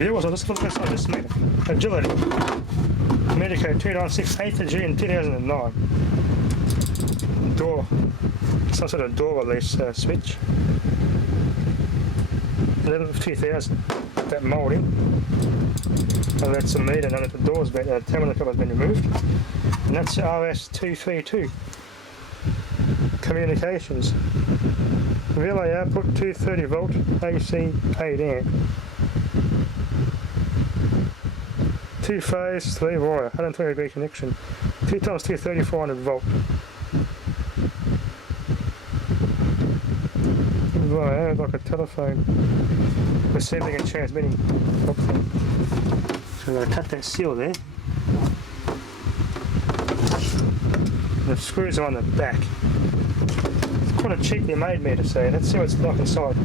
It was on this meter. Agility. Medico 296, 8th of June 2009. Door. Some sort of door release switch. 11th of 2000. That moulding. And that's a meter, and the door's been, terminal cover's been removed. And that's RS232. Communications. Relay output 230 volt, AC 8 amp. 2 phase, 3 wire, 120 degree connection. 2 times 230, 400 volt. Right, like a telephone. Receiving and transmitting. So I'm going to cut that seal there. The screws are on the back. It's quite a cheaply made meter, so let's see what it's like inside.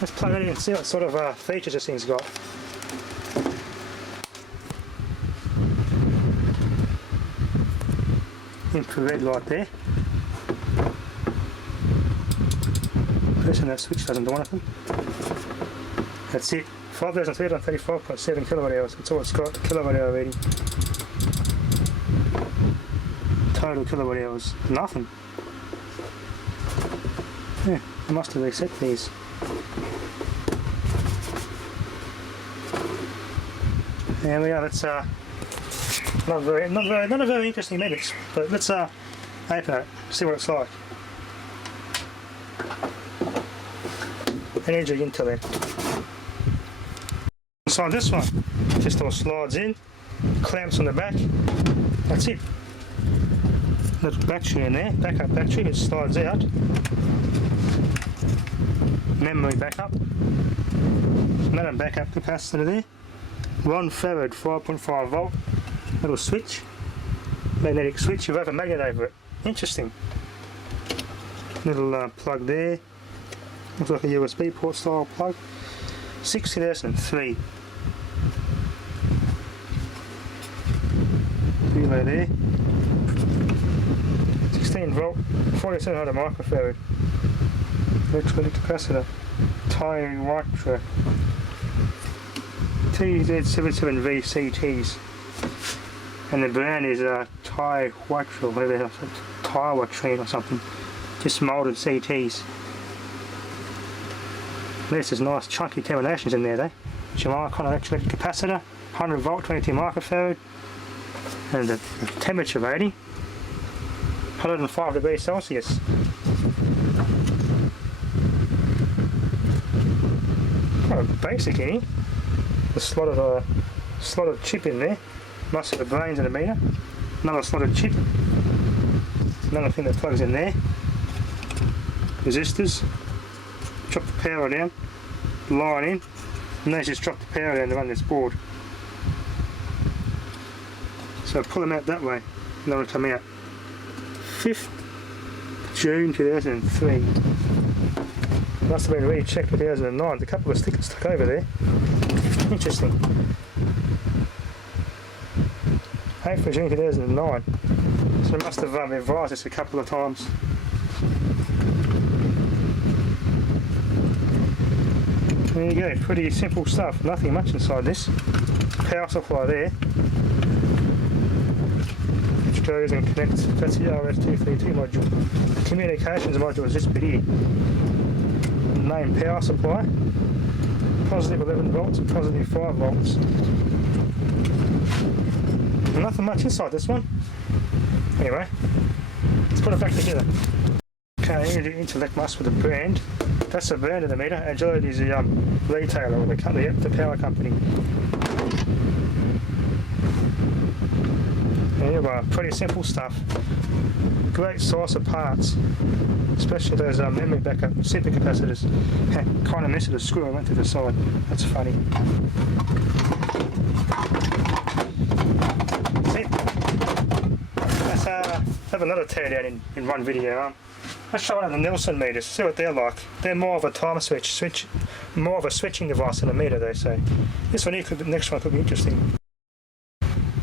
Let's plug it in and see what sort of features this thing's got. Infrared light there. Pressing that switch doesn't do anything. That's it. 5,335.7 kilowatt hours. That's all it's got. Kilowatt hour reading. Total kilowatt hours. Nothing. Yeah, I must have reset these. There we are. That's not a very interesting minutes, but let's open it, see what it's like. Energy Intellect. Inside this one, just all slides in, clamps on the back. That's it. Little battery in there, backup battery, it slides out. Memory backup. Another backup capacitor there. 1 farad, 5.5 volt. Little switch, magnetic switch. You have a magnet over it. Interesting. Little plug there. Looks like a USB port style plug. 6003. Relay there. 16 volt, 4700 microfarad. Electrolytic capacitor. Tire Witra. TZ77V CTs. And the brand is Tire Witra, whatever else, Tire Witra or something. Just moulded CTs. There's some nice chunky terminations in there though. Jamar kind of electrolytic capacitor, 100 volt, 22 microfarad. And the temperature rating, 105 degrees Celsius. Quite a basic in here. A slotted chip in there. Must have the brains in the meter. Another slotted chip. Another thing that plugs in there. Resistors. Drop the power down. Line in. And they just drop the power down to run this board. So pull them out that way. And they'll come out. 5th June 2003. Must have been rechecked in 2009. A couple of stickers stuck over there. Interesting. 8th of June 2009. So I must have revised this a couple of times. There you go, pretty simple stuff, nothing much inside this. Power supply there. Which goes and connects, that's the RS232 module. The communications module is this bit here. Main power supply. Positive 11 volts and positive 5 volts. Nothing much inside this one. Anyway, let's put it back together. Okay, Intellect must with the brand. That's the brand of the meter. Agility is the retailer or the power company. There you are, pretty simple stuff. Great source of parts, especially those memory backup supercapacitors. Kind of missed the screw I went to the side. That's funny. Let's have another teardown in one video. Let's try one of the Nilsen meters, see what they're like. They're more of a time switch, more of a switching device than a meter, they say. This one here the next one could be interesting.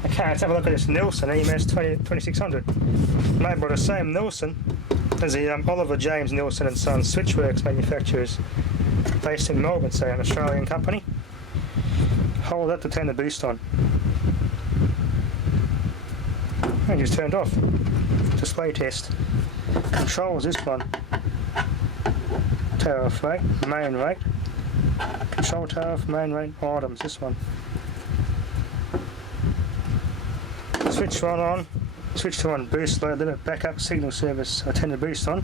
Okay, let's have a look at this Nilsen EMS 2600. Made by the same Nilsen as the Oliver James Nilsen and Sons Switchworks manufacturers, based in Melbourne, so an Australian company. hold that to turn the boost on. And just turned off. Display test. Controls this one. Tariff rate, main rate. Control tariff, main rate, items, this one. Switch one on. Switch to on boost load limit backup signal service. I turn the boost on.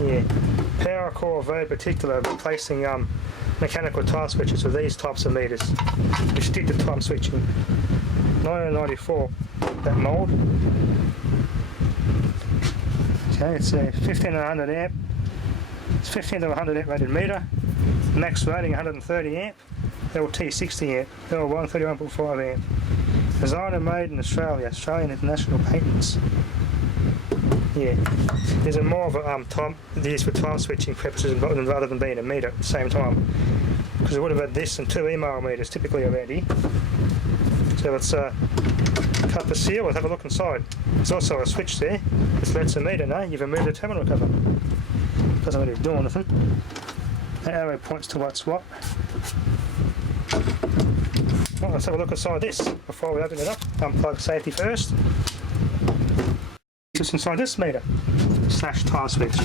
Yeah. Power core very particular, replacing mechanical time switches with these types of meters, which did the time switching. 1994, that mould. Okay, it's a 1500 amp. It's 15 to 100 amp rated meter. Max rating 130 amp. LT 60 amp. L1 31.5 amp. Designed and made in Australia. Australian International Patents. Yeah, there's a more of a time used for time switching purposes rather than being a meter at the same time. Because it would have had this and two email meters typically already. So let's cut the seal. Let's have a look inside. There's also a switch there. This lets a meter know you've removed the terminal cover. Doesn't really do anything. That arrow points to what's what. Well, let's have a look inside this before we open it up. Unplug safety first. Just inside this meter / time switch.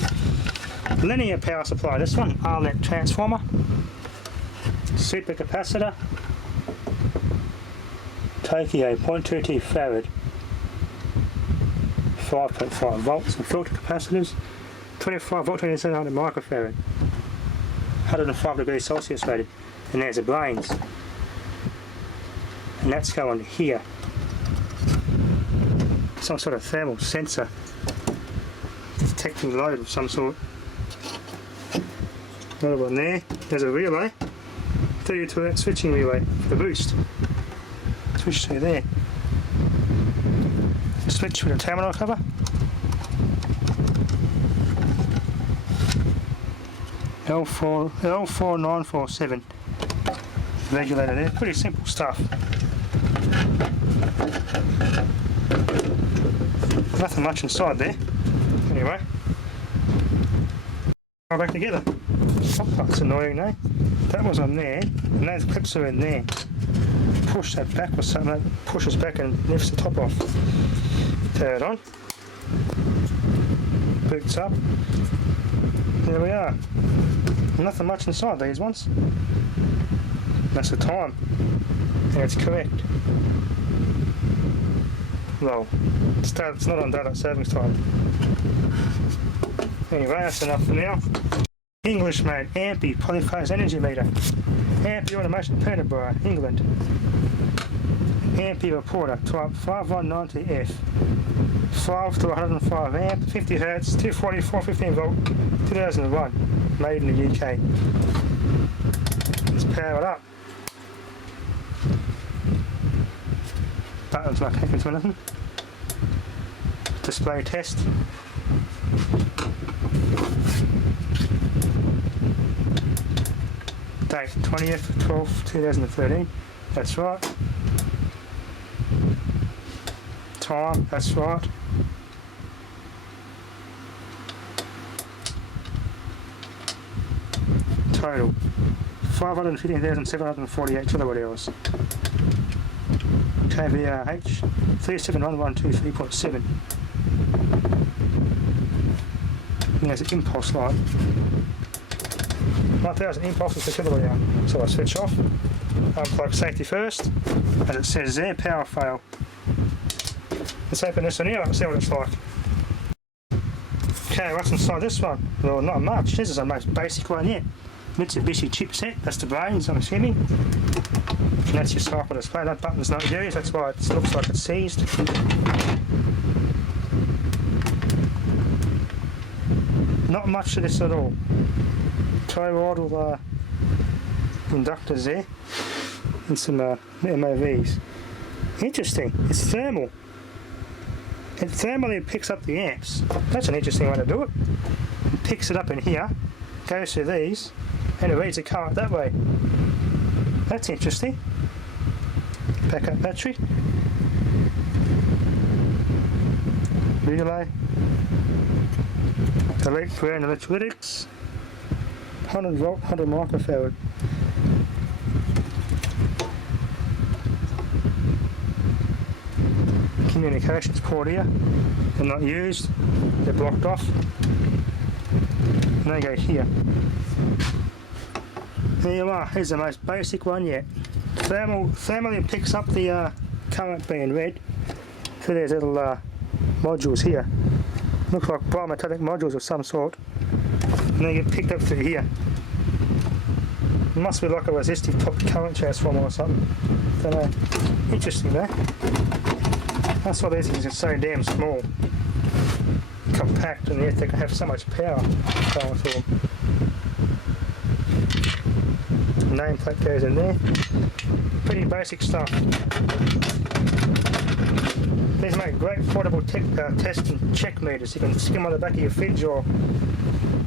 Linear power supply, this one, RLET transformer, super capacitor, Tokyo 0.22 farad, 5.5 volts, and filter capacitors, 25 volt 2700 microfarad, 105 degrees Celsius rated, and there's the brains, and that's going here. Some sort of thermal sensor detecting load of some sort. Another one there. There's a relay. 32 amp switching relay for the boost. Switch to there. Switch with a terminal cover. L4947. Regulator there. Pretty simple stuff. Nothing much inside there. Anyway, go back together. Oh, that's annoying, eh? That was on there, and those clips are in there. Push that back or something, that pushes back and lifts the top off. Turn it on. Boots up. There we are. Nothing much inside these ones. That's the time. And it's correct. Well, it's not on daylight savings time. Anyway, that's enough for now. English made Ampy polyphase energy meter. Ampy automation Peterborough, England. Ampy reporter type 5190F. 5 to 105 amp, 50 Hz, 240, 415 volt, 2001. Made in the UK. Let's power it up. Buttons not connected to anything. Display test. Date 20th 12th 2013. That's right. Time, that's right. Total 515,748 kilowatt hours. KVRH 371123.7. There's an impulse light. 1000 impulses per kilowatt hour. So I switch off. Unplug safety first. As it says there, power fail. Let's open this one here and see what it's like. Okay, what's inside this one? Well, not much. This is the most basic one yet. Mitsubishi chipset, that's the brains, I'm assuming. And that's your cycle display. That button's not used, that's why it looks like it's seized. Not much to this at all. Toroidal inductors there, and some MOVs. Interesting, it's thermal. It thermally picks up the amps. That's an interesting way to do it. It picks it up in here, goes through these, and it reads the current that way. That's interesting. Backup battery. Relay. Elite brand electrolytics, 100 volt, 100 microfarad. Communications port here, they're not used, they're blocked off, and they go here. There you are, here's the most basic one yet. Thermally picks up the current being read through these little modules here. Looks like bimetallic modules of some sort, and they get picked up through here. It must be like a resistive top current transformer or something. Don't know. Interesting though. That's why these things are so damn small, compact, and yet they can have so much power going through them. Nameplate goes in there. Pretty basic stuff. These make great portable test and check meters. You can stick them on the back of your fridge or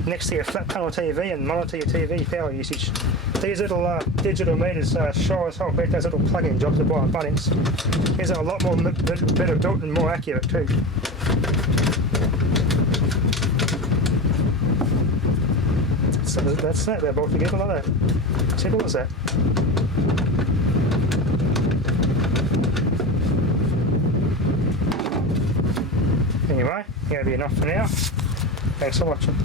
next to your flat panel TV and monitor your TV power usage. These little digital meters sure as hell beat those little plug-in jobs to buy at Bunnings. These are a lot more better built and more accurate too. So that's that. They're both together like that. Simple as that. Anyway, that'll be enough for now. Thanks for watching.